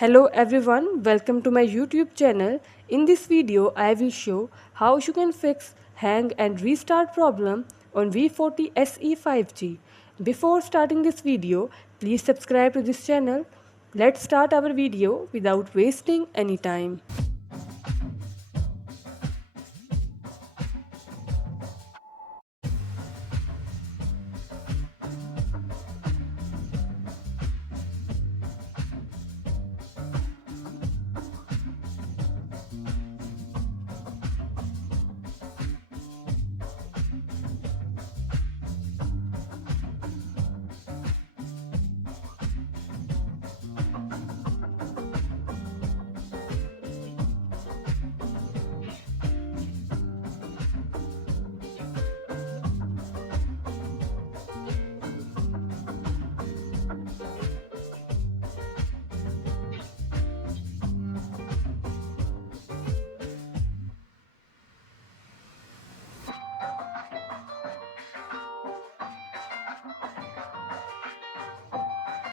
Hello everyone, welcome to my YouTube channel. In this video, I will show how you can fix hang and restart problem on V40 SE 5G. Before starting this video, please subscribe to this channel. Let's start our video without wasting any time.